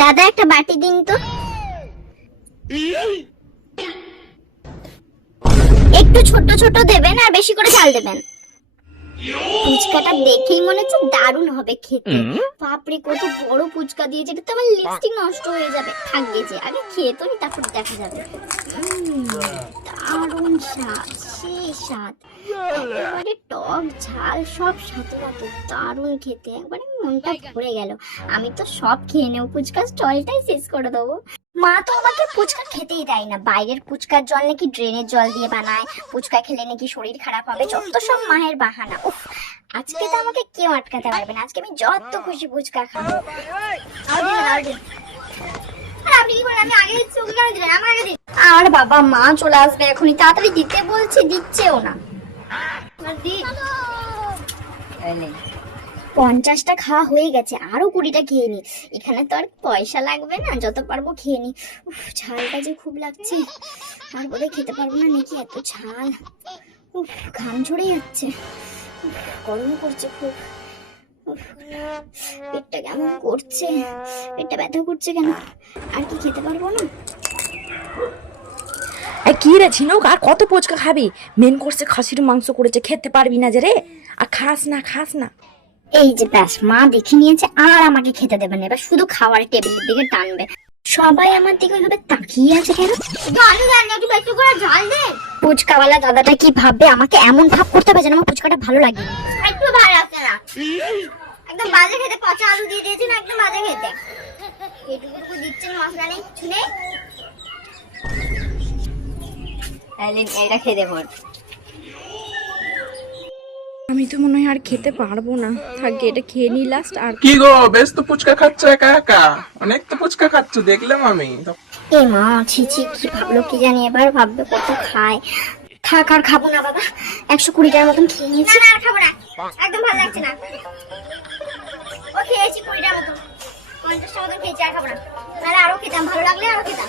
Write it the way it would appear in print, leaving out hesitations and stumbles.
দাদা একটা বাটি দিন তো। একটু ছোট ছোট দেবেন আর বেশি করে ঝাল দেবেন। ফুচকাটা দেখেই মনে হচ্ছে দারুণ হবে খেতে। বাপরে কত বড় ফুচকা দিয়েছে, এটা তো আমার লিপস্টিক নষ্ট হয়ে যাবে। থাকবে যে আগে খেয়ে তো নি, তারপর দেখা যাবে। দারুণ স্বাদ, সেই স্বাদ, একেবারে টক ঝাল সব সাথে সাথে দারুণ খেতে, একবারে মনটা ভরে গেল। আমি তো সব খেয়ে নেব, ফুচকার স্টলটাই শেষ করে দেবো। মা তো আমাকে ফুচকা খেতেই দেয় না, বাইরের ফুচকার জল নাকি ড্রেনের জল দিয়ে বানায়, ফুচকা খেলে নাকি শরীর খারাপ হবে, যত সব মায়ের বাহানা। উফ, আজকে তো আমাকে কেউ আটকাতে পারবে না, আজকে আমি যত খুশি ফুচকা খাবো। আপনি কি বলেন আমি আগে দিচ্ছি, ওকে কেন দিলেন? আমার আগে দিন। আর বাবা, মা চলে আসবে এখনই, তাড়াতাড়ি দিতে বলছে, দিচ্ছেও না। 50টা খাওয়া হয়ে গেছে, আরো 20টা খেয়ে নি। এখানে তো আর পয়সা লাগবে না, যত পারবো খেয়ে নি। উফ, ঝালটা যে খুব লাগছে, আর বোধহয় খেতে পারবো না নাকি, এত ঝাল। উফ, ঘাম ঝরে যাচ্ছে, গরম করছে খুব। পেটটা কেমন করছে, পেটটা ব্যথা করছে কেন? আর কি খেতে পারবো না? কি রে ঝিনুক, আর কত ফুচকা খাবি? মেন কোর্সে খাসির মাংস করেছে, খেতে পারবি না যে রে। আর খাস না, খাস না। এই যে ব্যাস, মা দেখে নিয়েছে, আর আমাকে খেতে দেবে না, এবার শুধু খাওয়ার টেবিলের দিকে টানবে। সবাই আমার দিকে ওইভাবে তাকিয়ে আছে কেন? একটু বেশি করে ঝাল দে। ফুচকাওয়ালা দাদাটা কি ভাববে? আমাকে এমন ভাব করতে হবে যেন আমার ফুচকাটা ভালো লাগে। একটু ভালো লাগছে না, একদম বাজে খেতে। পচা আলু দিয়ে দিয়েছেন, একদম বাজে খেতে। এটুকু দিচ্ছেন, মশলা নেই, কিছু নেই। এটা খেয়ে দেবো। আমি তো মনে হয় আর খেতে পারবো না, থাকে এটা খেয়ে নি লাস্ট। আর কি গো, বেশ তো ফুচকা খাচ্ছ একা একা, অনেক তো ফুচকা খাচ্ছ দেখলাম আমি। এ মা, ছি ছি, কি ভাবলো কি জানি, এবার ভাববে কত খায়। থাক, আর খাবো না বাবা, 120টার মতন খেয়ে নিয়েছি। না, আর খাবো না, একদম ভালো লাগছে না। ও খেয়েছি 20টার মতন, 50টা মতন খেয়েছি, আর খাবো না। নাহলে আরো খেতাম, ভালো লাগলে আরো খেতাম।